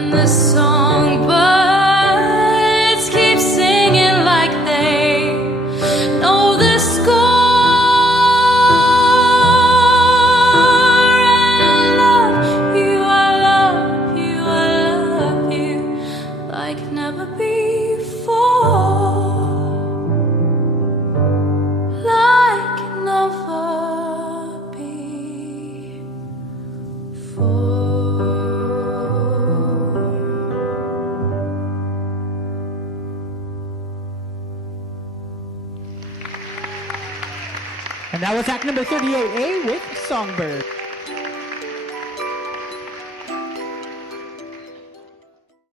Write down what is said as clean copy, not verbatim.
And the songbirds keep singing like they know the score. And I love you, I love you, I love you like never before. Like never before. And that was act number 38A with Songbird.